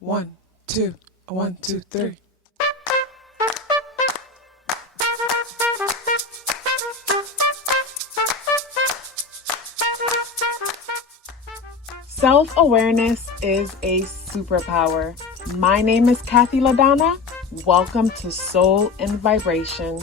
1, 2, 1, 2, 3. Self-awareness is a superpower. My name is KathyLaDonna. Welcome to Soul and Vibration.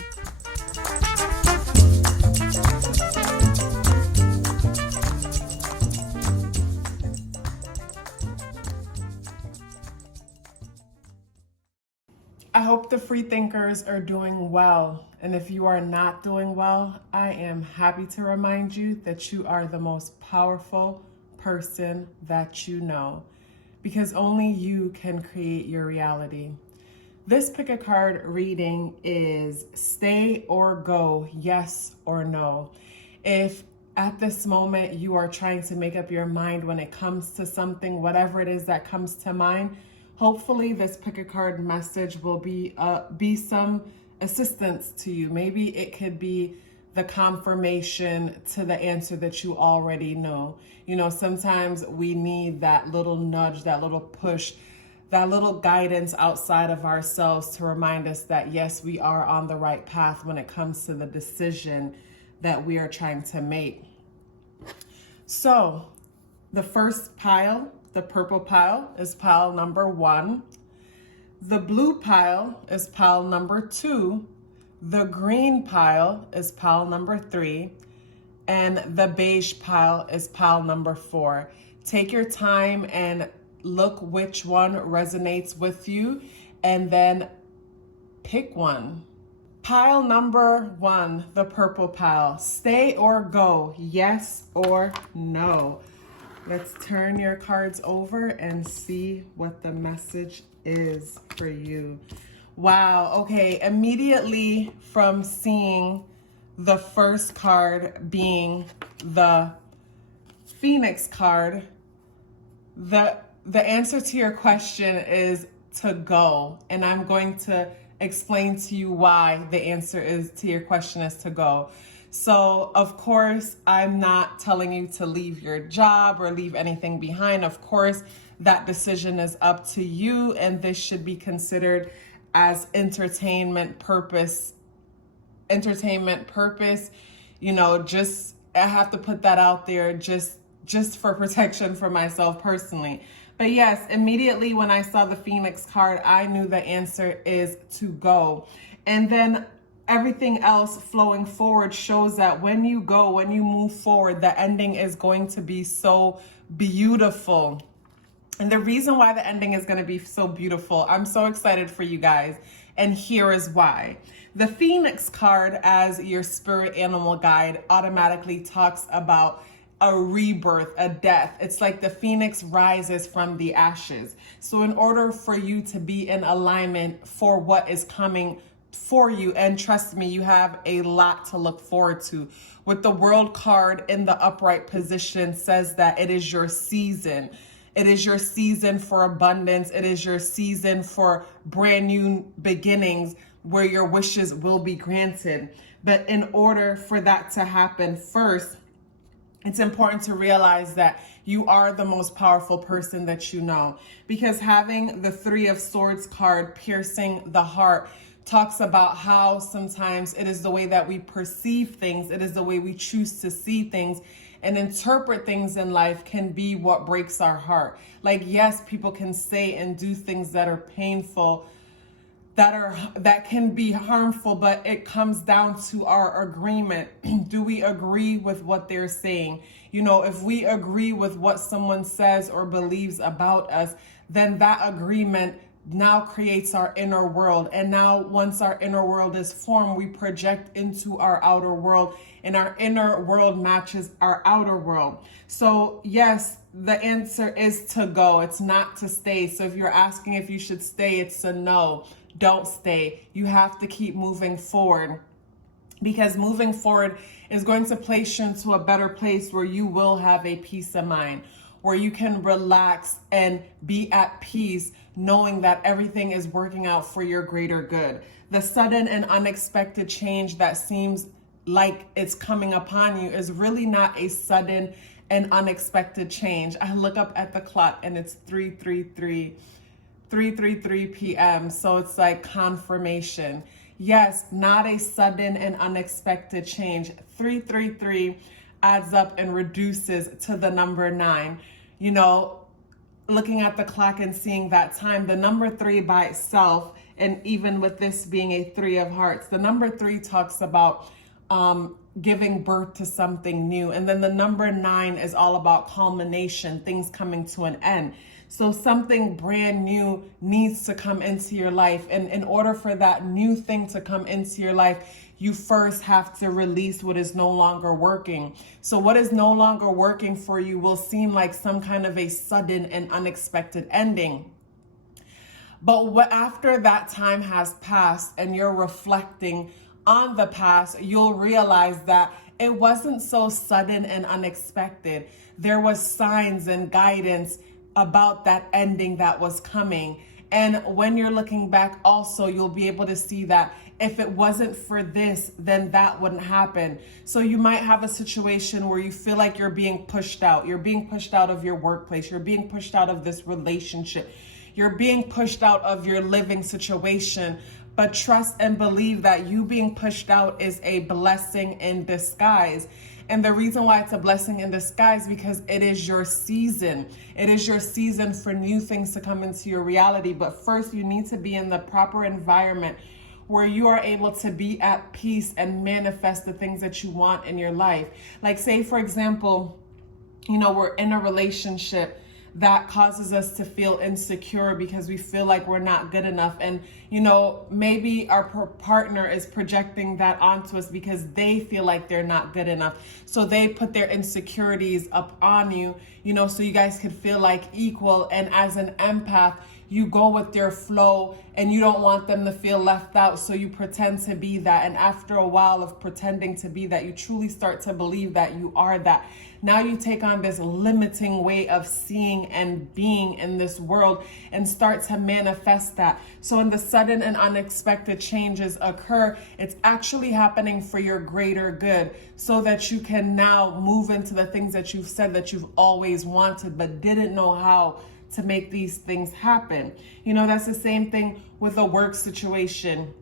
I hope the free thinkers are doing well. And if you are not doing well, I am happy to remind you that you are the most powerful person that you know, because only you can create your reality. This pick a card reading is stay or go, yes or no. If at this moment you are trying to make up your mind when it comes to something, whatever it is that comes to mind, hopefully this pick a card message will be some assistance to you. Maybe it could be the confirmation to the answer that you already know. You know, sometimes we need that little nudge, that little push, that little guidance outside of ourselves to remind us that yes, we are on the right path when it comes to the decision that we are trying to make. So the first pile, the purple pile, is pile number 1. The blue pile is pile number 2. The green pile is pile number 3. And the beige pile is pile number 4. Take your time and look which one resonates with you and then pick one. Pile number 1, the purple pile. Stay or go, yes or no. Let's turn your cards over and see what the message is for you. Wow, okay, immediately from seeing the first card being the Phoenix card, the answer to your question is to go. And I'm going to explain to you why the answer is to your question is to go. So, of course, I'm not telling you to leave your job or leave anything behind. Of course, that decision is up to you, and this should be considered as entertainment purpose. You know, just, I have to put that out there just for protection for myself personally. But yes, immediately when I saw the Phoenix card, I knew the answer is to go. And then everything else flowing forward shows that when you go, when you move forward, the ending is going to be so beautiful. And the reason why the ending is going to be so beautiful, I'm so excited for you guys. And here is why. The Phoenix card, as your spirit animal guide, automatically talks about a rebirth, a death. It's like the phoenix rises from the ashes. So in order for you to be in alignment for what is coming for you, and trust me, you have a lot to look forward to. With the World card in the upright position says that it is your season. It is your season for abundance. It is your season for brand new beginnings where your wishes will be granted. But in order for that to happen first, it's important to realize that you are the most powerful person that you know, because having the 3 of Swords card piercing the heart talks about how sometimes it is the way that we perceive things, it is the way we choose to see things and interpret things in life can be what breaks our heart. Like, yes, people can say and do things that are painful, that can be harmful, but it comes down to our agreement. Do we agree with what they're saying? You know, if we agree with what someone says or believes about us, then that agreement now creates our inner world. And now once our inner world is formed, we project into our outer world, and our inner world matches our outer world. So yes, the answer is to go. It's not to stay. So if you're asking if you should stay, it's a no. Don't stay. You have to keep moving forward, because moving forward is going to place you into a better place where you will have a peace of mind, where you can relax and be at peace, knowing that everything is working out for your greater good. The sudden and unexpected change that seems like it's coming upon you is really not a sudden and unexpected change. I look up at the clock and it's 3:33. 3:33 p.m. So it's like confirmation. Yes, not a sudden and unexpected change. 333 adds up and reduces to the number 9. You know, looking at the clock and seeing that time, the number 3 by itself, and even with this being a 3 of hearts, the number 3 talks about giving birth to something new. And then the number 9 is all about culmination, things coming to an end. So something brand new needs to come into your life. And in order for that new thing to come into your life, you first have to release what is no longer working. So what is no longer working for you will seem like some kind of a sudden and unexpected ending. But after that time has passed and you're reflecting on the past, you'll realize that it wasn't so sudden and unexpected. There was signs and guidance about that ending that was coming. And when you're looking back also, you'll be able to see that if it wasn't for this, then that wouldn't happen. So you might have a situation where you feel like you're being pushed out. You're being pushed out of your workplace. You're being pushed out of this relationship. You're being pushed out of your living situation. But trust and believe that you being pushed out is a blessing in disguise. And the reason why it's a blessing in disguise because it is your season. It is your season for new things to come into your reality. But first, you need to be in the proper environment where you are able to be at peace and manifest the things that you want in your life. Like say, for example, you know, we're in a relationship that causes us to feel insecure because we feel like we're not good enough. And, you know, maybe our partner is projecting that onto us because they feel like they're not good enough. So they put their insecurities up on you, you know, so you guys could feel like equal. And as an empath, you go with their flow and you don't want them to feel left out. So you pretend to be that. And after a while of pretending to be that, you truly start to believe that you are that. Now you take on this limiting way of seeing and being in this world and start to manifest that. So when the sudden and unexpected changes occur, it's actually happening for your greater good so that you can now move into the things that you've said that you've always wanted but didn't know how to make these things happen. You know, that's the same thing with a work situation.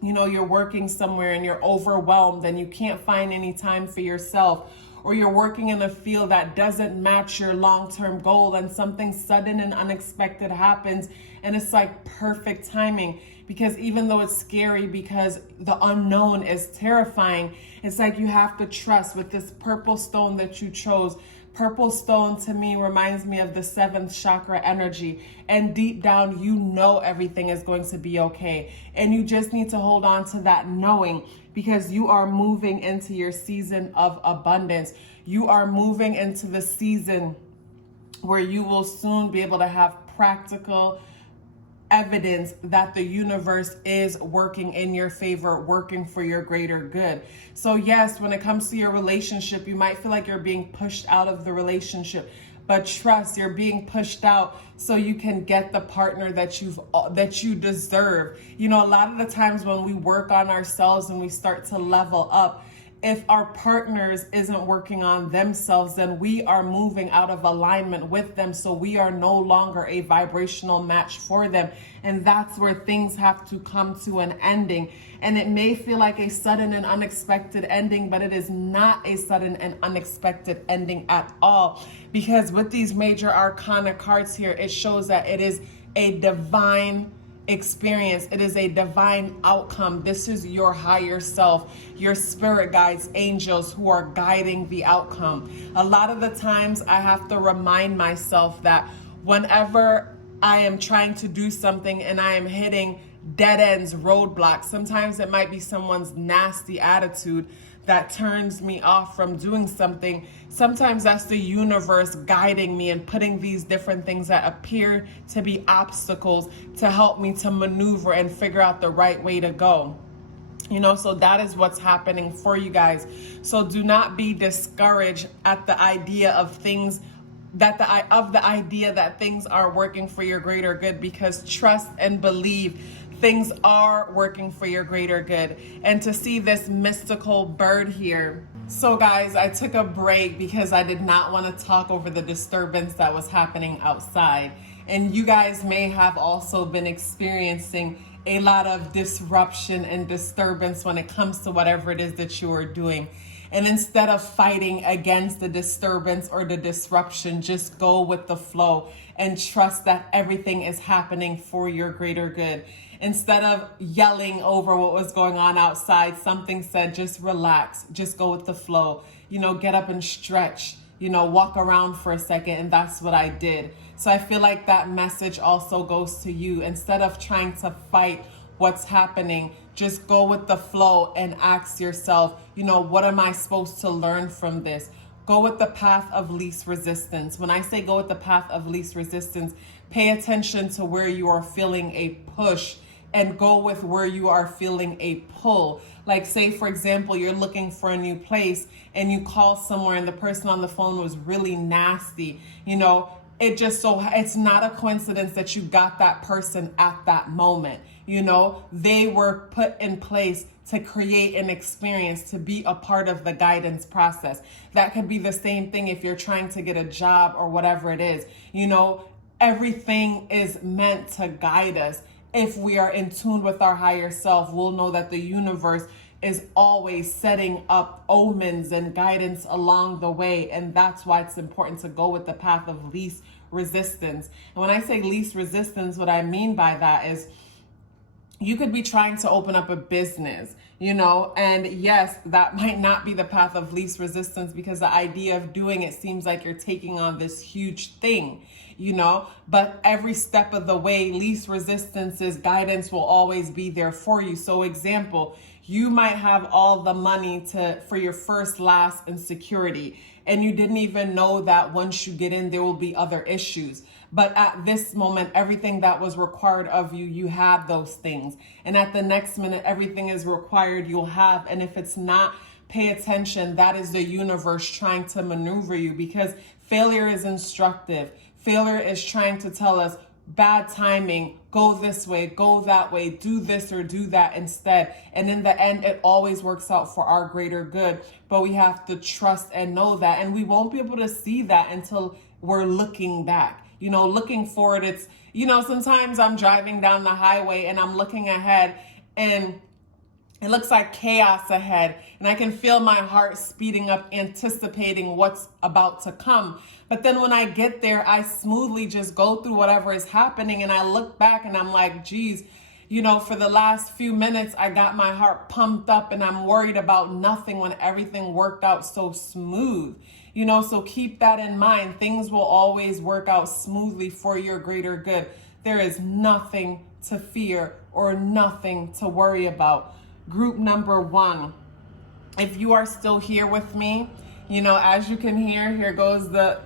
You know, you're working somewhere and you're overwhelmed and you can't find any time for yourself, or you're working in a field that doesn't match your long-term goal and something sudden and unexpected happens and it's like perfect timing. Because even though it's scary because the unknown is terrifying, it's like you have to trust with this purple stone that you chose. Purple stone to me reminds me of the 7th chakra energy. And deep down, you know everything is going to be okay. And you just need to hold on to that knowing because you are moving into your season of abundance. You are moving into the season where you will soon be able to have practical evidence that the universe is working in your favor, working for your greater good. So yes, when it comes to your relationship, you might feel like you're being pushed out of the relationship, but trust, you're being pushed out so you can get the partner that you deserve. You know, a lot of the times when we work on ourselves and we start to level up, if our partners isn't working on themselves, then we are moving out of alignment with them. So we are no longer a vibrational match for them. And that's where things have to come to an ending. And it may feel like a sudden and unexpected ending, but it is not a sudden and unexpected ending at all. Because with these major arcana cards here, it shows that it is a divine experience. It is a divine outcome. This is your higher self, your spirit guides, angels who are guiding the outcome. A lot of the times I have to remind myself that whenever I am trying to do something and I am hitting dead ends, roadblocks, sometimes it might be someone's nasty attitude that turns me off from doing something. Sometimes that's the universe guiding me and putting these different things that appear to be obstacles to help me to maneuver and figure out the right way to go. You know, so that is what's happening for you guys. So do not be discouraged at the idea of things the idea that things are working for your greater good, because trust and believe things are working for your greater good. And to see this mystical bird here. So guys, I took a break because I did not want to talk over the disturbance that was happening outside. And you guys may have also been experiencing a lot of disruption and disturbance when it comes to whatever it is that you are doing. And instead of fighting against the disturbance or the disruption, just go with the flow and trust that everything is happening for your greater good. Instead of yelling over what was going on outside, something said, just relax, just go with the flow. Get up and stretch, walk around for a second. And that's what I did. So I feel like that message also goes to you. Instead of trying to fight what's happening, just go with the flow and ask yourself, what am I supposed to learn from this? Go with the path of least resistance. When I say go with the path of least resistance, pay attention to where you are feeling a push and go with where you are feeling a pull. Like, say, for example, you're looking for a new place and you call somewhere and the person on the phone was really nasty. It's not a coincidence that you got that person at that moment. They were put in place to create an experience, to be a part of the guidance process. That could be the same thing if you're trying to get a job or whatever it is. Everything is meant to guide us. If we are in tune with our higher self, we'll know that the universe is always setting up omens and guidance along the way. And that's why it's important to go with the path of least resistance. And when I say least resistance, what I mean by that is you could be trying to open up a business, and yes, that might not be the path of least resistance because the idea of doing it seems like you're taking on this huge thing, but every step of the way, least resistance's guidance will always be there for you. So example, you might have all the money for your first, last, and security, and you didn't even know that once you get in, there will be other issues. But at this moment, everything that was required of you, you have those things. And at the next minute, everything is required, you'll have. And if it's not, pay attention. That is the universe trying to maneuver you, because failure is instructive. Failure is trying to tell us bad timing, go this way, go that way, do this or do that instead. And in the end, it always works out for our greater good. But we have to trust and know that. And we won't be able to see that until we're looking back. Looking forward, it's, sometimes I'm driving down the highway and I'm looking ahead and it looks like chaos ahead. And I can feel my heart speeding up, anticipating what's about to come. But then when I get there, I smoothly just go through whatever is happening. And I look back and I'm like, geez, for the last few minutes, I got my heart pumped up and I'm worried about nothing when everything worked out so smooth. So keep that in mind. Things will always work out smoothly for your greater good. There is nothing to fear or nothing to worry about. Group number 1, if you are still here with me, as you can hear, here goes the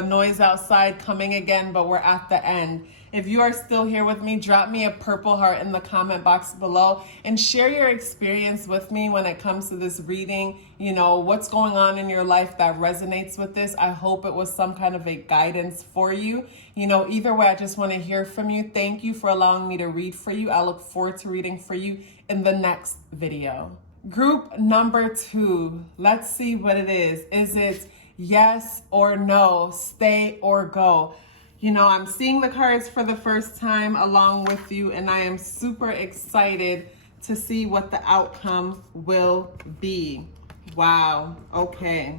noise outside coming again, but we're at the end. If you are still here with me, drop me a purple heart in the comment box below and share your experience with me when it comes to this reading. What's going on in your life that resonates with this. I hope it was some kind of a guidance for you. Either way, I just want to hear from you. Thank you for allowing me to read for you. I look forward to reading for you in the next video. Group number 2, let's see what it is. Is it yes or no, stay or go? I'm seeing the cards for the first time along with you, and I am super excited to see what the outcome will be. Wow. Okay.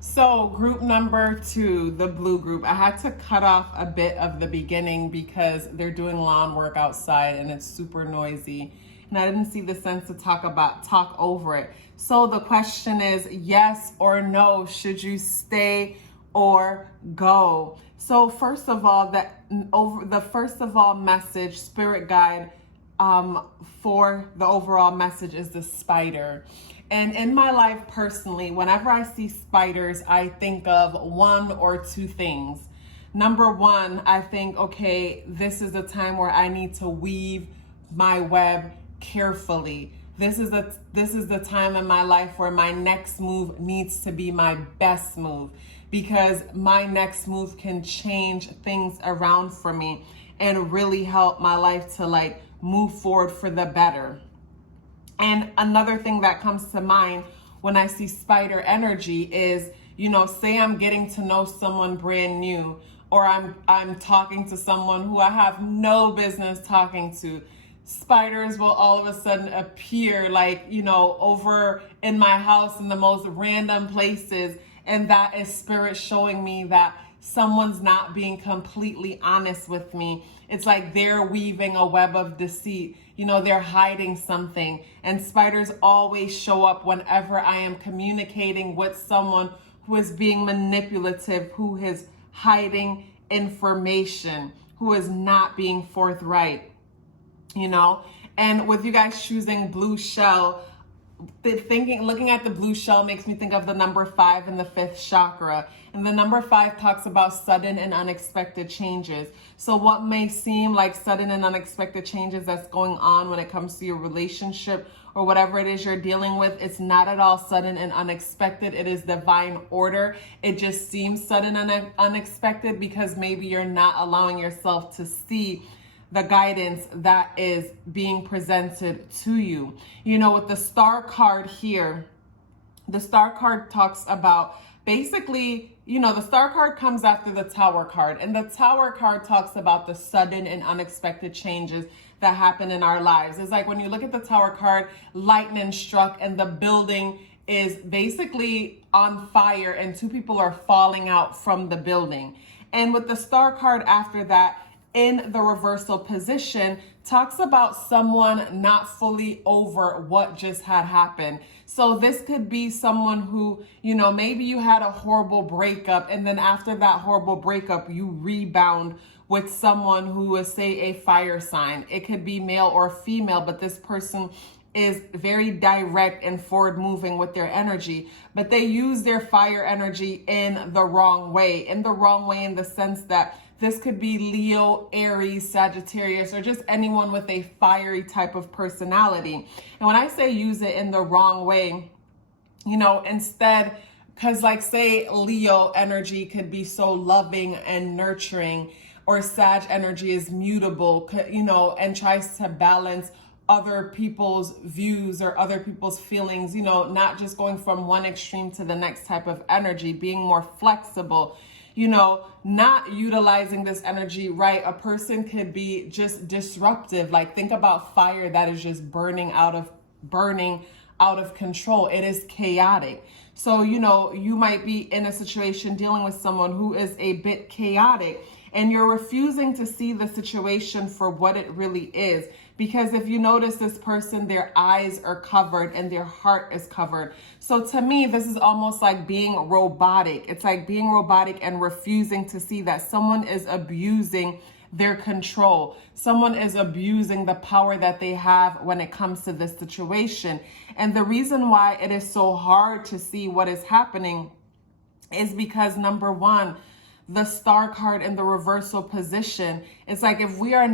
So group number 2, the blue group, I had to cut off a bit of the beginning because they're doing lawn work outside and it's super noisy. And I didn't see the sense to talk over it. So the question is yes or no, should you stay or go? So first of all, the message, spirit guide for the overall message is the spider. And in my life personally, whenever I see spiders, I think of one or two things. Number one, I think, okay, this is the time where I need to weave my web carefully. This is the time in my life where my next move needs to be my best move, because my next move can change things around for me and really help my life to move forward for the better. And another thing that comes to mind when I see spider energy is, say I'm getting to know someone brand new, or I'm talking to someone who I have no business talking to. Spiders will all of a sudden appear over in my house in the most random places. And that is spirit showing me that someone's not being completely honest with me. It's like they're weaving a web of deceit. They're hiding something. And spiders always show up whenever I am communicating with someone who is being manipulative, who is hiding information, who is not being forthright. And with you guys choosing blue shell, looking at the blue shell makes me think of the number 5 in the 5th chakra. And the number 5 talks about sudden and unexpected changes. So what may seem like sudden and unexpected changes that's going on when it comes to your relationship or whatever it is you're dealing with, it's not at all sudden and unexpected. It is divine order. It just seems sudden and unexpected because maybe you're not allowing yourself to see the guidance that is being presented to you. With the star card here, the star card talks about basically, the star card comes after the tower card, and the tower card talks about the sudden and unexpected changes that happen in our lives. It's like when you look at the tower card, lightning struck and the building is basically on fire and 2 people are falling out from the building. And with the star card after that, in the reversal position, talks about someone not fully over what just had happened. So this could be someone who, maybe you had a horrible breakup, and then after that horrible breakup, you rebound with someone who is, say, a fire sign. It could be male or female, but this person is very direct and forward moving with their energy, but they use their fire energy in the wrong way in the sense that this could be Leo, Aries, Sagittarius, or just anyone with a fiery type of personality. And when I say use it in the wrong way, instead, because say Leo energy could be so loving and nurturing, or Sag energy is mutable, and tries to balance other people's views or other people's feelings, not just going from one extreme to the next type of energy, being more flexible, not utilizing this energy right. A person could be just disruptive. Like think about fire that is just burning out of control. It is chaotic. So, you might be in a situation dealing with someone who is a bit chaotic, and you're refusing to see the situation for what it really is. Because if you notice this person, their eyes are covered and their heart is covered. So to me, this is almost like being robotic. It's like being robotic and refusing to see that someone is abusing their control. Someone is abusing the power that they have when it comes to this situation. And the reason why it is so hard to see what is happening is because, number one, the star card in the reversal position, it's like if we do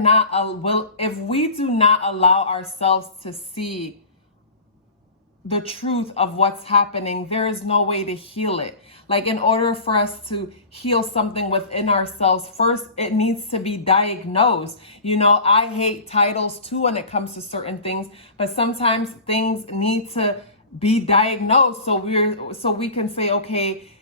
not allow ourselves to see the truth of what's happening, there is no way to heal it. Like in order for us to heal something within ourselves, first it needs to be diagnosed. I hate titles too when it comes to certain things, but sometimes things need to be diagnosed so we can say, okay,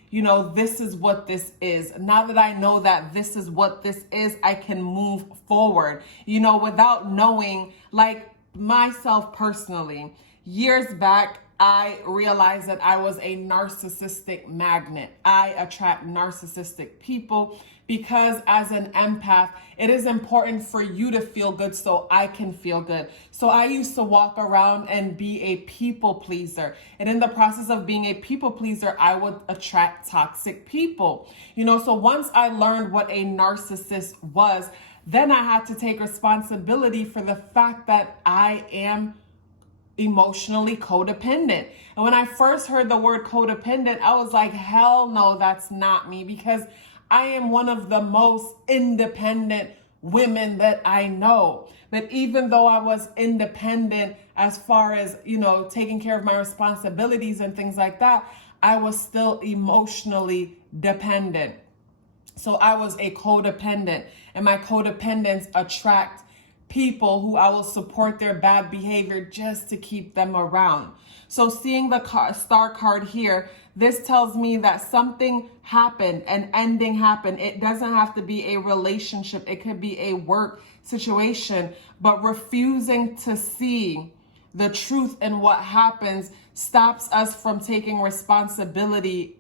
this is what this is. Now that I know that this is what this is, I can move forward, without knowing. Like myself personally, years back, I realized that I was a narcissistic magnet. I attract narcissistic people because as an empath, it is important for you to feel good so I can feel good. So I used to walk around and be a people pleaser. And in the process of being a people pleaser, I would attract toxic people. So once I learned what a narcissist was, then I had to take responsibility for the fact that I am emotionally codependent. And when I first heard the word codependent, I was like, hell no, that's not me, because I am one of the most independent women that I know. But even though I was independent as far as, taking care of my responsibilities and things like that, I was still emotionally dependent. So I was a codependent, and my codependents attract people who I will support their bad behavior just to keep them around. So seeing the star card here, this tells me that something happened, an ending happened. It doesn't have to be a relationship. It could be a work situation, but refusing to see the truth in what happens stops us from taking responsibility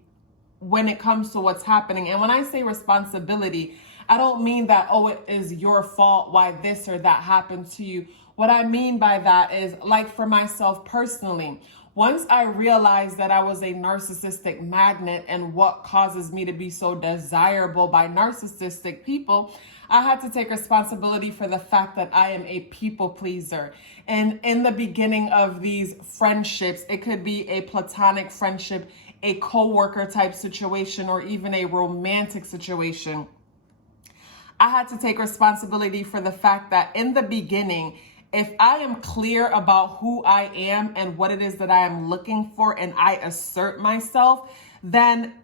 when it comes to what's happening. And when I say responsibility, I don't mean that, oh, it is your fault why this or that happened to you. What I mean by that is, like for myself personally, once I realized that I was a narcissistic magnet and what causes me to be so desirable by narcissistic people, I had to take responsibility for the fact that I am a people pleaser. And in the beginning of these friendships, it could be a platonic friendship, a coworker type situation, or even a romantic situation. I had to take responsibility for the fact that in the beginning, if I am clear about who I am and what it is that I am looking for, and I assert myself, then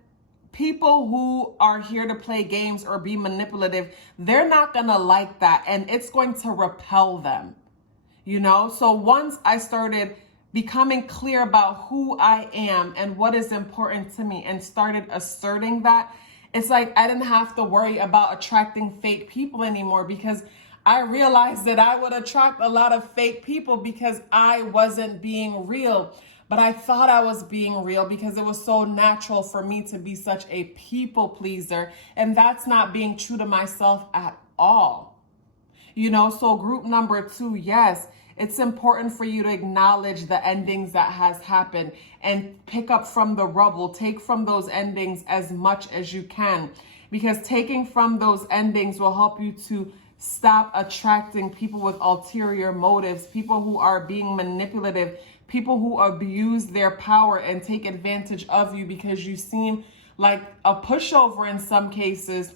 people who are here to play games or be manipulative, they're not going to like that, and it's going to repel them, you know? So once I started becoming clear about who I am and what is important to me and started asserting that, it's like I didn't have to worry about attracting fake people anymore, because I realized that I would attract a lot of fake people because I wasn't being real. But I thought I was being real because it was so natural for me to be such a people pleaser. And that's not being true to myself at all. You know, so group number 2, yes, it's important for you to acknowledge the endings that has happened and pick up from the rubble. Take from those endings as much as you can, because taking from those endings will help you to stop attracting people with ulterior motives, people who are being manipulative, people who abuse their power and take advantage of you because you seem like a pushover in some cases,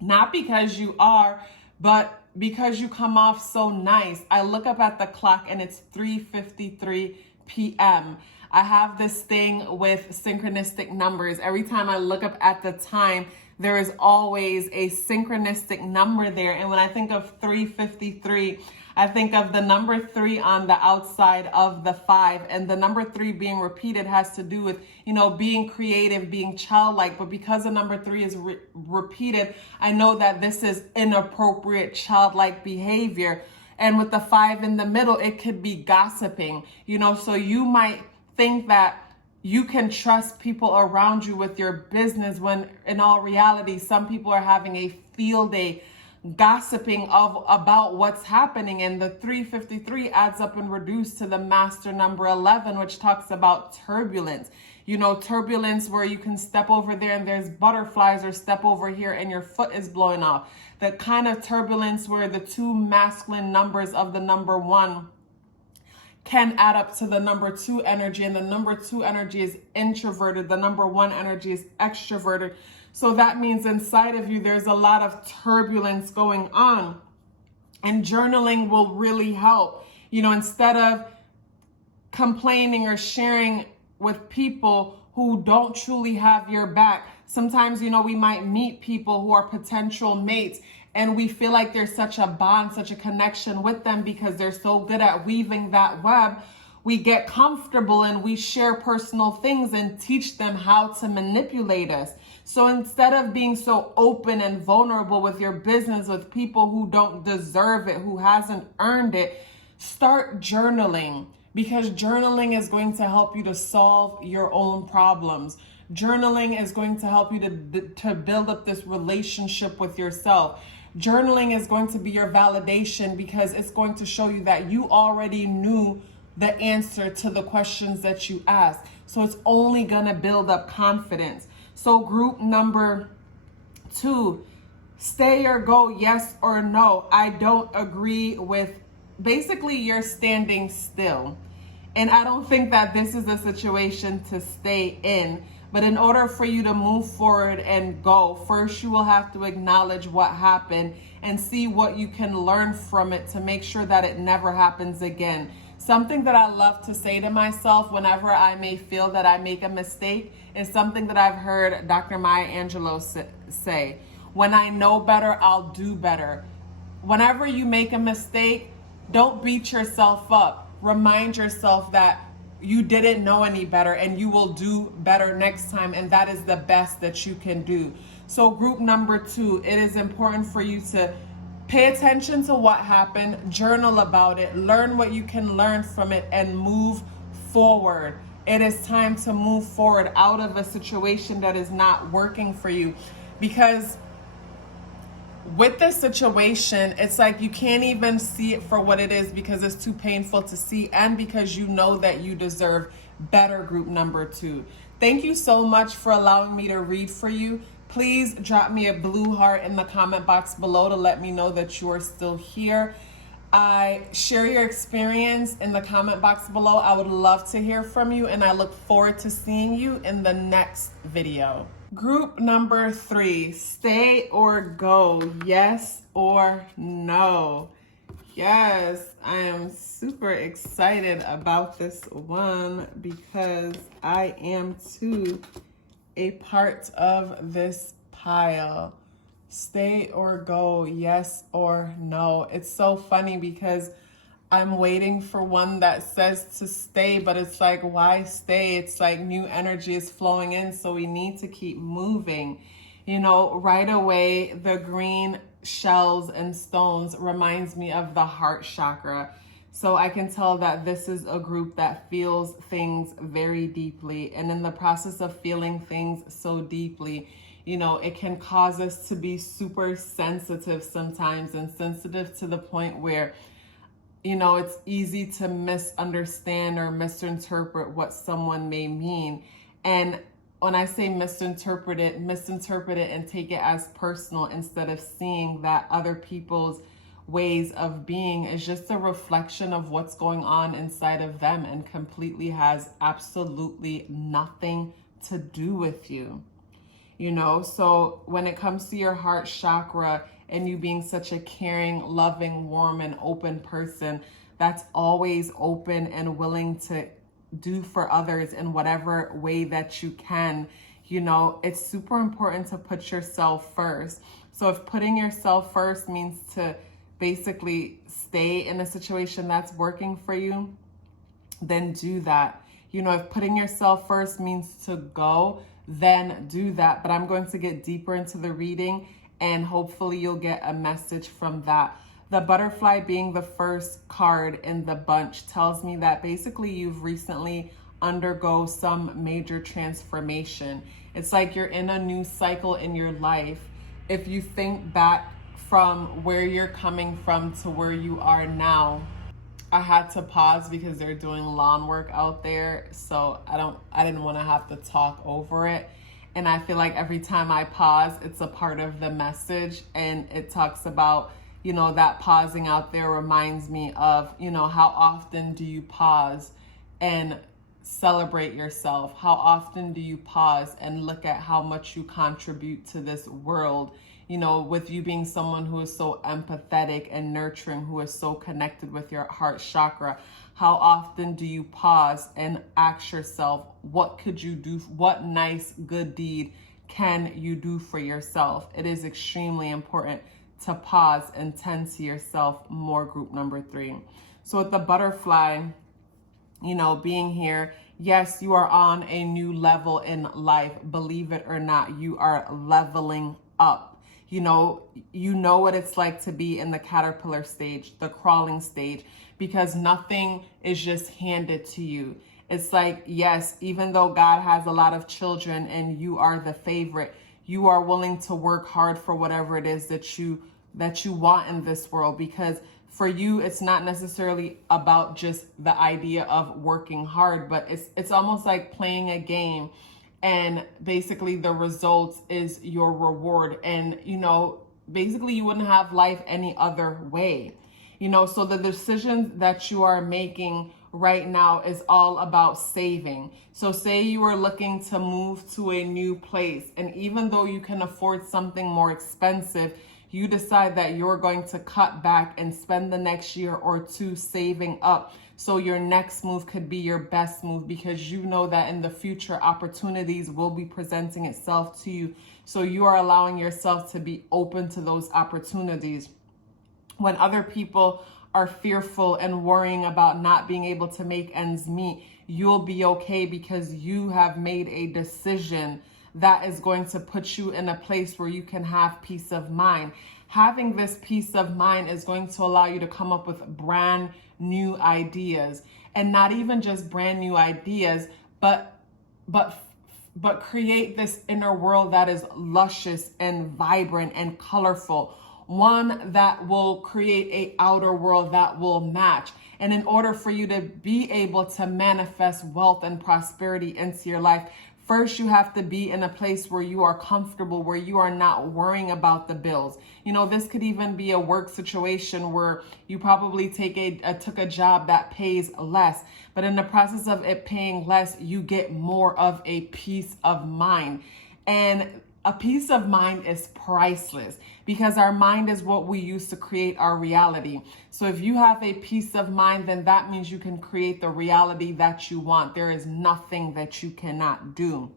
not because you are, but because you come off so nice. I look up at the clock and it's 3:53 p.m. I have this thing with synchronistic numbers. Every time I look up at the time, there is always a synchronistic number there. And when I think of 3:53, I think of the number 3 on the outside of the 5. And the number 3 being repeated has to do with, you know, being creative, being childlike. But because the number 3 is repeated, I know that this is inappropriate childlike behavior. And with the 5 in the middle, it could be gossiping, you know, so you might think that you can trust people around you with your business when in all reality, some people are having a field day gossiping about what's happening. And the 3:53 adds up and reduced to the master number 11, which talks about turbulence. You know, turbulence where you can step over there and there's butterflies, or step over here and your foot is blowing off. The kind of turbulence where the 2 masculine numbers of the number 1 can add up to the number 2 energy, and the number 2 energy is introverted. The number 1 energy is extroverted. So that means inside of you, there's a lot of turbulence going on, and journaling will really help. You know, instead of complaining or sharing with people who don't truly have your back, sometimes, you know, we might meet people who are potential mates, and we feel like there's such a bond, such a connection with them because they're so good at weaving that web. We get comfortable and we share personal things and teach them how to manipulate us. So instead of being so open and vulnerable with your business with people who don't deserve it, who hasn't earned it, start journaling, because journaling is going to help you to solve your own problems. Journaling is going to help you to build up this relationship with yourself. Journaling is going to be your validation, because it's going to show you that you already knew the answer to the questions that you asked. So it's only going to build up confidence. So group number 2, stay or go, yes or no. I don't agree with, basically you're standing still. And I don't think that this is a situation to stay in. But in order for you to move forward and go, first you will have to acknowledge what happened and see what you can learn from it to make sure that it never happens again. Something that I love to say to myself whenever I may feel that I make a mistake is something that I've heard Dr. Maya Angelou say. When I know better, I'll do better. whenever you make a mistake, don't beat yourself up. Remind yourself that you didn't know any better and you will do better next time, and that is the best that you can do. So group number 2, it is important for you to pay attention to what happened, journal about it, learn what you can learn from it, and move forward. It is time to move forward out of a situation that is not working for you, because with this situation, it's like you can't even see it for what it is because it's too painful to see, and because you know that you deserve better, group number 2. Thank you so much for allowing me to read for you. Please drop me a blue heart in the comment box below to let me know that you are still here. Share your experience in the comment box below. I would love to hear from you, and I look forward to seeing you in the next video. Group number 3, stay or go, yes or no. Yes, I am super excited about this one because I am too a part of this pile. Stay or go, yes or no. It's so funny because I'm waiting for one that says to stay, but it's like, why stay? It's like new energy is flowing in, so we need to keep moving. You know, right away, the green shells and stones reminds me of the heart chakra. So I can tell that this is a group that feels things very deeply. And in the process of feeling things so deeply, you know, it can cause us to be super sensitive sometimes, and sensitive to the point where, you know, it's easy to misunderstand or misinterpret what someone may mean. And when I say misinterpret it and take it as personal, instead of seeing that other people's ways of being is just a reflection of what's going on inside of them and completely has absolutely nothing to do with you. You know, so when it comes to your heart chakra and you being such a caring, loving, warm, and open person that's always open and willing to do for others in whatever way that you can, you know, it's super important to put yourself first. So if putting yourself first means to basically stay in a situation that's working for you, then do that. You know, if putting yourself first means to go, then do that. But I'm going to get deeper into the reading, and hopefully you'll get a message from that. The butterfly being the first card in the bunch tells me that basically you've recently undergo some major transformation. It's like you're in a new cycle in your life. If you think back from where you're coming from to where you are now, I had to pause because they're doing lawn work out there, so I didn't want to have to talk over it. And I feel like every time I pause, it's a part of the message, and it talks about, you know, that pausing out there reminds me of, you know, how often do you pause and celebrate yourself? How often do you pause and look at how much you contribute to this world? You know, with you being someone who is so empathetic and nurturing, who is so connected with your heart chakra, how often do you pause and ask yourself, what could you do? What nice, good deed can you do for yourself? It is extremely important to pause and tend to yourself more, group number 3. So with the butterfly, you know, being here, yes, you are on a new level in life. Believe it or not, you are leveling up. You know what it's like to be in the caterpillar stage, the crawling stage, because nothing is just handed to you. It's like, yes, even though God has a lot of children and you are the favorite, you are willing to work hard for whatever it is that you want in this world, because for you, it's not necessarily about just the idea of working hard, but it's almost like playing a game. And basically the results is your reward. And, you know, basically you wouldn't have life any other way. You know, so the decisions that you are making right now is all about saving. So say you are looking to move to a new place, and even though you can afford something more expensive, you decide that you're going to cut back and spend the next year or two saving up, so your next move could be your best move, because you know that in the future opportunities will be presenting itself to you. So you are allowing yourself to be open to those opportunities. When other people are fearful and worrying about not being able to make ends meet, you'll be okay because you have made a decision that is going to put you in a place where you can have peace of mind. Having this peace of mind is going to allow you to come up with brand new ideas, and not even just brand new ideas, but create this inner world that is luscious and vibrant and colorful. One that will create an outer world that will match. And in order for you to be able to manifest wealth and prosperity into your life, first you have to be in a place where you are comfortable, where you are not worrying about the bills. You know, this could even be a work situation where you probably took a job that pays less, but in the process of it paying less, you get more of a peace of mind. And a peace of mind is priceless because our mind is what we use to create our reality. So if you have a peace of mind, then that means you can create the reality that you want. There is nothing that you cannot do.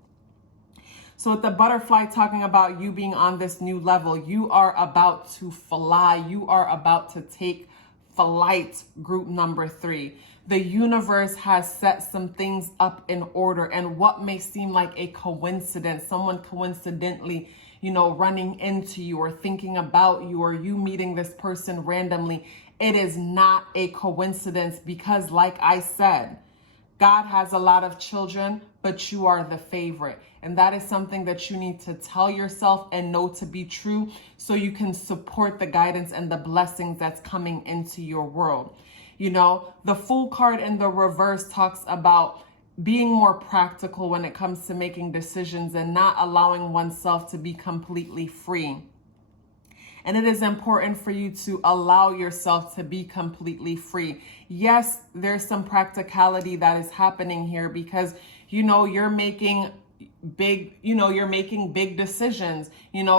So with the butterfly talking about you being on this new level, you are about to fly. You are about to take flight, group number 3. The universe has set some things up in order, and what may seem like a coincidence, someone coincidentally, running into you or thinking about you, or you meeting this person randomly, it is not a coincidence because, like I said, God has a lot of children, but you are the favorite. And that is something that you need to tell yourself and know to be true so you can support the guidance and the blessings that's coming into your world. The Fool card in the reverse talks about being more practical when it comes to making decisions and not allowing oneself to be completely free. And it is important for you to allow yourself to be completely free. Yes, there's some practicality that is happening here because, you're making big decisions.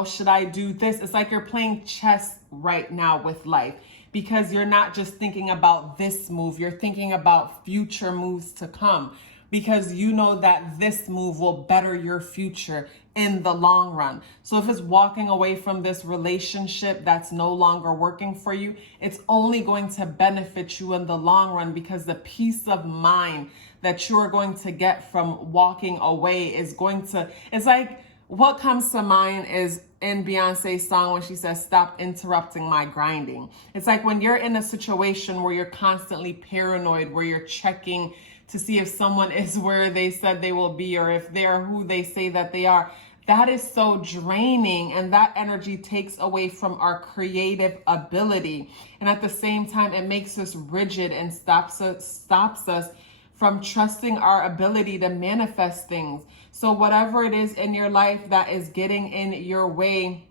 Should I do this? It's like you're playing chess right now with life because you're not just thinking about this move. You're thinking about future moves to come because you know that this move will better your future in the long run. So if it's walking away from this relationship that's no longer working for you, it's only going to benefit you in the long run because the peace of mind that you're going to get from walking away it's like, what comes to mind is in Beyonce's song when she says, "Stop interrupting my grinding." It's like when you're in a situation where you're constantly paranoid, where you're checking to see if someone is where they said they will be or if they're who they say that they are. That is so draining, and that energy takes away from our creative ability. And at the same time, it makes us rigid and stops us from trusting our ability to manifest things. So whatever it is in your life that is getting in your way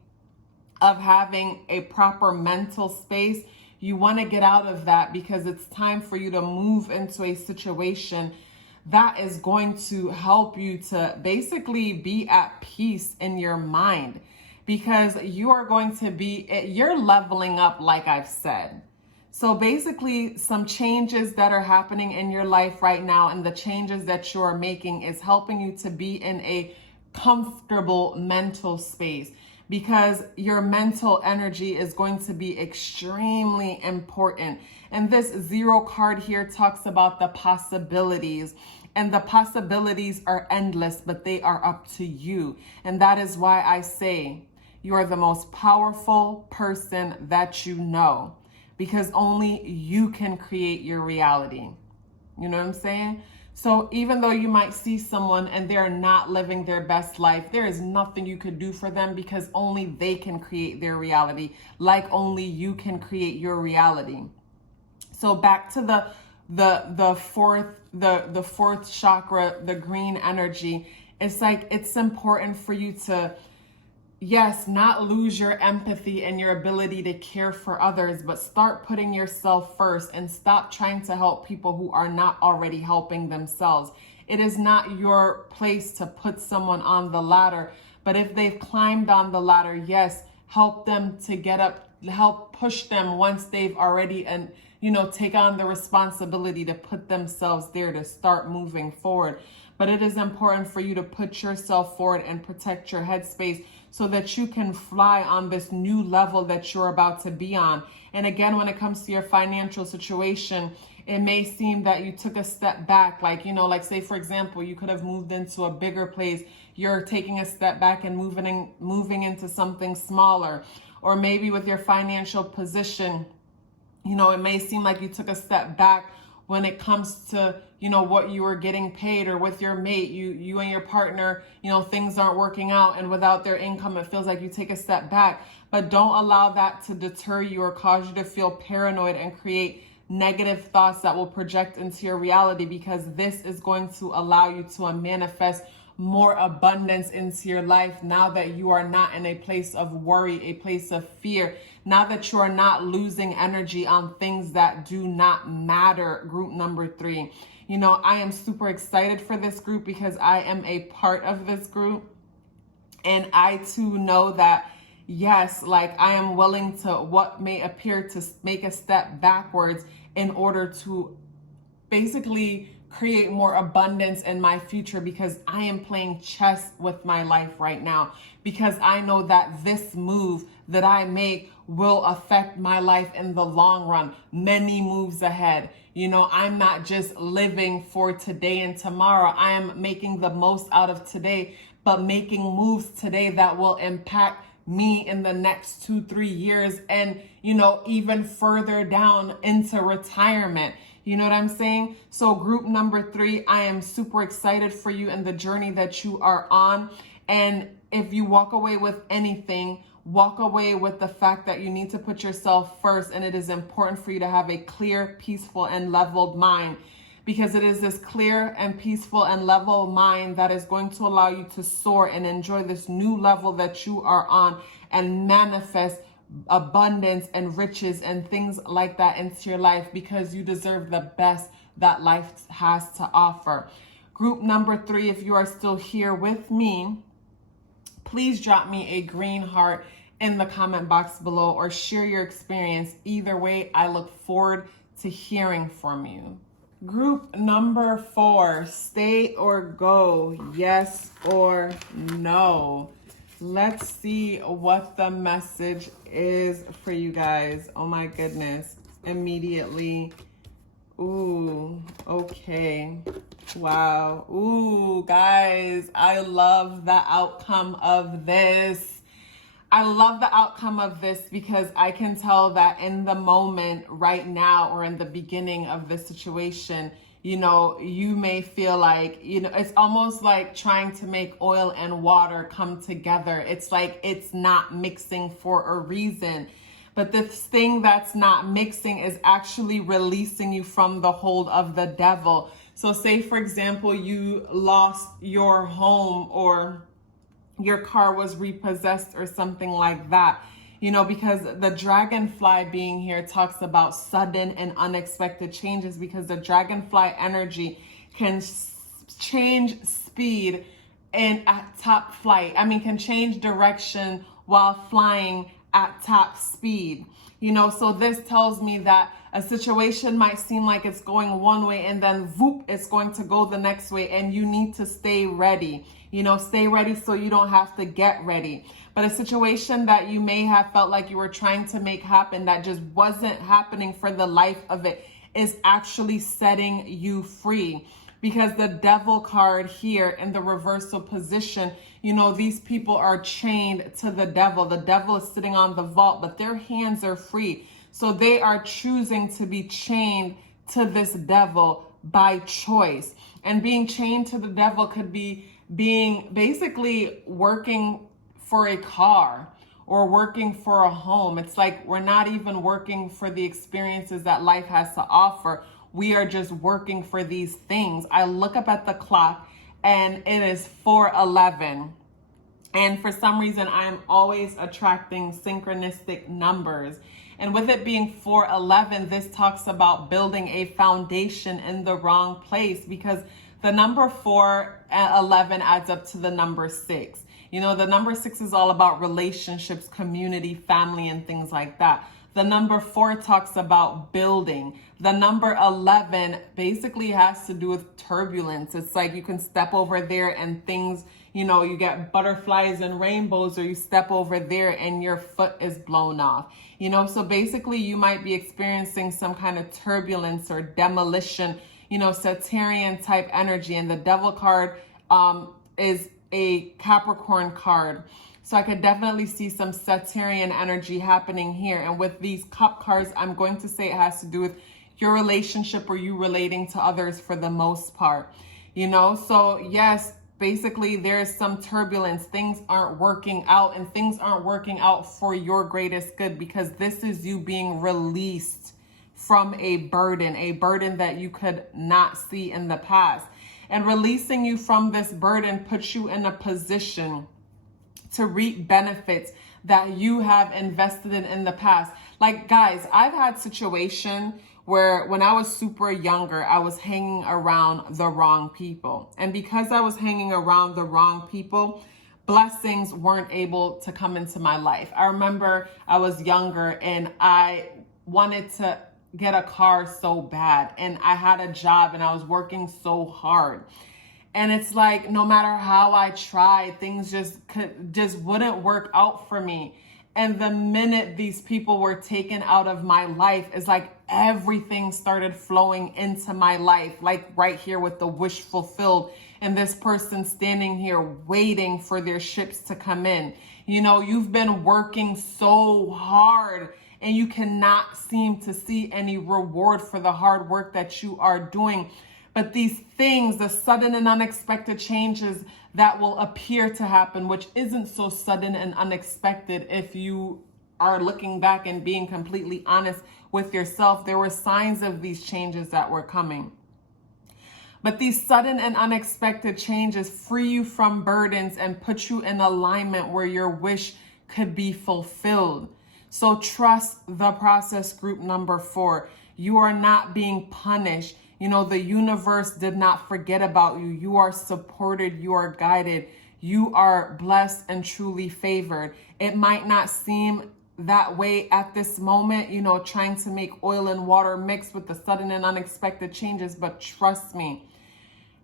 of having a proper mental space, you want to get out of that because it's time for you to move into a situation that is going to help you to basically be at peace in your mind, because you're leveling up, like I've said. So basically, some changes that are happening in your life right now and the changes that you're making is helping you to be in a comfortable mental space, because your mental energy is going to be extremely important. And this 0 card here talks about the possibilities, and the possibilities are endless, but they are up to you. And that is why I say you are the most powerful person that you know, because only you can create your reality. You know what I'm saying? So even though you might see someone and they're not living their best life, there is nothing you could do for them because only they can create their reality, like only you can create your reality. So back to the fourth chakra, the green energy. It's like, it's important for you to, yes, not lose your empathy and your ability to care for others, but start putting yourself first and stop trying to help people who are not already helping themselves. It is not your place to put someone on the ladder, but if they've climbed on the ladder, yes, help them to get up, help push them once they've already, take on the responsibility to put themselves there to start moving forward. but it is important for you to put yourself forward and protect your headspace so that you can fly on this new level that you're about to be on. And again, when it comes to your financial situation, it may seem that you took a step back, like, like say, for example, you could have moved into a bigger place. You're taking a step back and moving into something smaller. Or maybe with your financial position, it may seem like you took a step back when it comes to, what you were getting paid, or with your mate, you and your partner, things aren't working out, and without their income, it feels like you take a step back. But don't allow that to deter you or cause you to feel paranoid and create negative thoughts that will project into your reality, because this is going to allow you to manifest more abundance into your life now that you are not in a place of worry, a place of fear, now that you are not losing energy on things that do not matter. Group number 3. I am super excited for this group because I am a part of this group. And I too know that, yes, like I am willing to what may appear to make a step backwards in order to basically create more abundance in my future, because I am playing chess with my life right now, because I know that this move that I make will affect my life in the long run, many moves ahead. I'm not just living for today and tomorrow. I am making the most out of today, but making moves today that will impact me in the next 2-3 years, and even further down into retirement. You know what I'm saying? So group number 3, I am super excited for you and the journey that you are on. And if you walk away with anything, walk away with the fact that you need to put yourself first. And it is important for you to have a clear, peaceful, and leveled mind, because it is this clear and peaceful and level mind that is going to allow you to soar and enjoy this new level that you are on and manifest abundance and riches and things like that into your life, because you deserve the best that life has to offer. Group number 3, if you are still here with me, please drop me a green heart in the comment box below or share your experience. Either way, I look forward to hearing from you. Group number 4, stay or go, yes or no. Let's see what the message is for you guys. Oh my goodness. Immediately. Ooh, okay. Wow. Ooh, guys, I love the outcome of this. I love the outcome of this because I can tell that in the moment right now, or in the beginning of this situation, you may feel like, it's almost like trying to make oil and water come together. It's like it's not mixing for a reason. But this thing that's not mixing is actually releasing you from the hold of the devil. So say, for example, you lost your home, or your car was repossessed or something like that. Because the dragonfly being here talks about sudden and unexpected changes, because the dragonfly energy can change speed and at top flight. Can change direction while flying at top speed. So this tells me that a situation might seem like it's going one way, and then whoop, it's going to go the next way, and you need to stay ready. Stay ready so you don't have to get ready. But a situation that you may have felt like you were trying to make happen that just wasn't happening for the life of it is actually setting you free. Because the devil card here in the reversal position, these people are chained to the devil. The devil is sitting on the vault, but their hands are free. So they are choosing to be chained to this devil by choice. And being chained to the devil could be being basically working for a car or working for a home. It's like we're not even working for the experiences that life has to offer. We are just working for these things. I look up at the clock and it is 4:11. And for some reason, I am always attracting synchronistic numbers. And with it being 4:11, this talks about building a foundation in the wrong place, because the number 4:11 adds up to the number 6. The number 6 is all about relationships, community, family, and things like that. The number 4 talks about building. The number 11 basically has to do with turbulence. It's like you can step over there and things, you get butterflies and rainbows, or you step over there and your foot is blown off. So basically you might be experiencing some kind of turbulence or demolition, Saturnian type energy. And the Devil card is a Capricorn card. So I could definitely see some Saturnian energy happening here. And with these cup cards, I'm going to say it has to do with your relationship or you relating to others for the most part. So yes, basically there is some turbulence. Things aren't working out, and things aren't working out for your greatest good, because this is you being released from a burden that you could not see in the past. And releasing you from this burden puts you in a position to reap benefits that you have invested in the past. Like, guys, I've had situation where when I was super younger, I was hanging around the wrong people. And because I was hanging around the wrong people, blessings weren't able to come into my life. I remember I was younger and I wanted to get a car so bad, and I had a job and I was working so hard. And it's like, no matter how I tried, things just wouldn't work out for me. And the minute these people were taken out of my life, it's like everything started flowing into my life, like right here with the wish fulfilled. And this person standing here waiting for their ships to come in. You've been working so hard and you cannot seem to see any reward for the hard work that you are doing. But these things, the sudden and unexpected changes that will appear to happen, which isn't so sudden and unexpected if you are looking back and being completely honest with yourself, there were signs of these changes that were coming. But these sudden and unexpected changes free you from burdens and put you in alignment where your wish could be fulfilled. So trust the process, group number 4. You are not being punished. The universe did not forget about you. You are supported. You are guided. You are blessed and truly favored. It might not seem that way at this moment, trying to make oil and water mix with the sudden and unexpected changes. But trust me,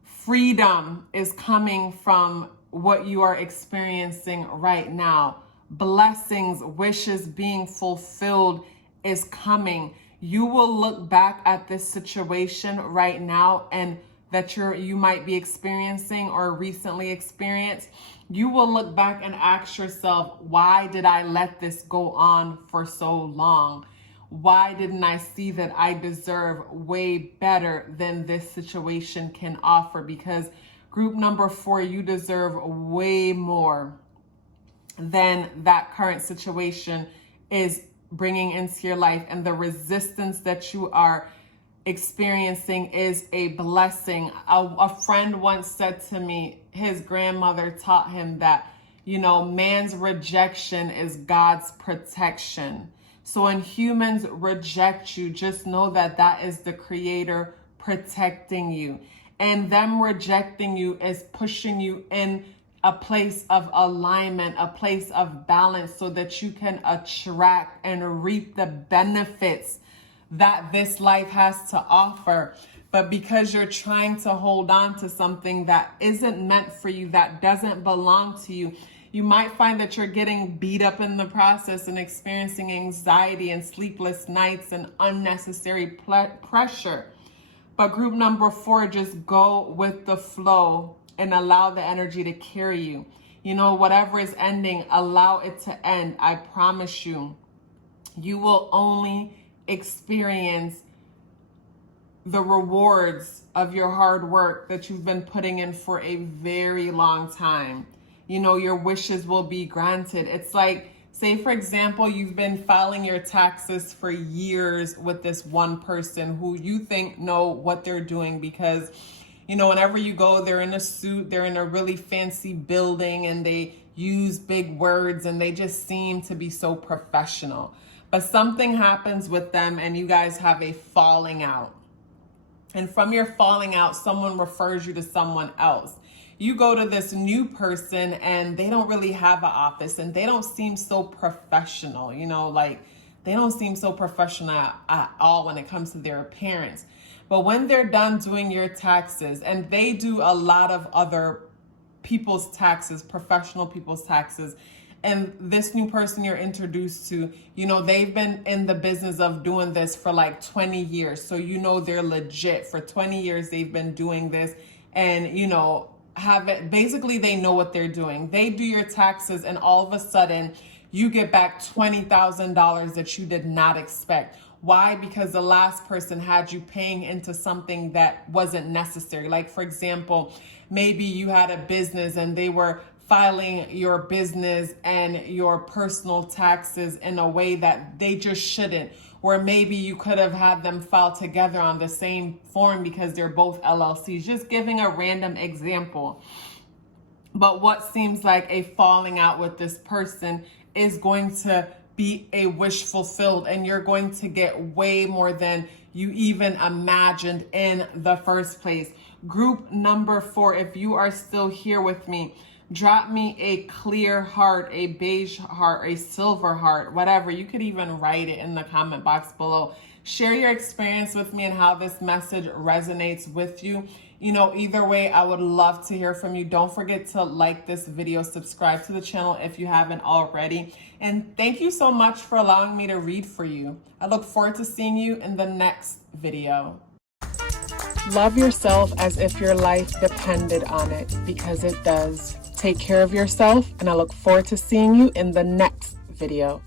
freedom is coming from what you are experiencing right now. Blessings, wishes being fulfilled is coming. You will look back at this situation right now and that you might be experiencing or recently experienced. You will look back and ask yourself, why did I let this go on for so long? Why didn't I see that I deserve way better than this situation can offer? Because group number 4, you deserve way more than that current situation is bringing into your life. And the resistance that you are experiencing is a blessing. A friend once said to me, his grandmother taught him that, man's rejection is God's protection. So when humans reject you, just know that that is the Creator protecting you. And them rejecting you is pushing you in a place of alignment, a place of balance, so that you can attract and reap the benefits that this life has to offer. But because you're trying to hold on to something that isn't meant for you, that doesn't belong to you, you might find that you're getting beat up in the process and experiencing anxiety and sleepless nights and unnecessary pressure. But group number 4, just go with the flow and allow the energy to carry you. Whatever is ending, allow it to end. I promise you, you will only experience the rewards of your hard work that you've been putting in for a very long time. Your wishes will be granted. It's like, say, for example, you've been filing your taxes for years with this one person who you think know what they're doing, because whenever you go, they're in a suit, they're in a really fancy building, and they use big words, and they just seem to be so professional. But something happens with them, and you guys have a falling out. And from your falling out, someone refers you to someone else. You go to this new person, and they don't really have an office, and they don't seem so professional, like they don't seem so professional at all when it comes to their appearance. But when they're done doing your taxes, and they do a lot of other people's taxes, professional people's taxes, and this new person you're introduced to, you know, they've been in the business of doing this for like 20 years. So, you know, they're legit. For 20 years, they've been doing this, and, you know, basically they know what they're doing. They do your taxes, and all of a sudden you get back $20,000 that you did not expect. Why? Because the last person had you paying into something that wasn't necessary. Like, for example, maybe you had a business and they were filing your business and your personal taxes in a way that they just shouldn't. Or maybe you could have had them file together on the same form because they're both LLCs. Just giving a random example. But what seems like a falling out with this person is going to be a wish fulfilled, and you're going to get way more than you even imagined in the first place. Group number 4, if you are still here with me, drop me a clear heart, a beige heart, a silver heart, whatever. You could even write it in the comment box below. Share your experience with me and how this message resonates with you. You know, either way, I would love to hear from you. Don't forget to like this video, subscribe to the channel if you haven't already. And thank you so much for allowing me to read for you. I look forward to seeing you in the next video. Love yourself as if your life depended on it, because it does. Take care of yourself, and I look forward to seeing you in the next video.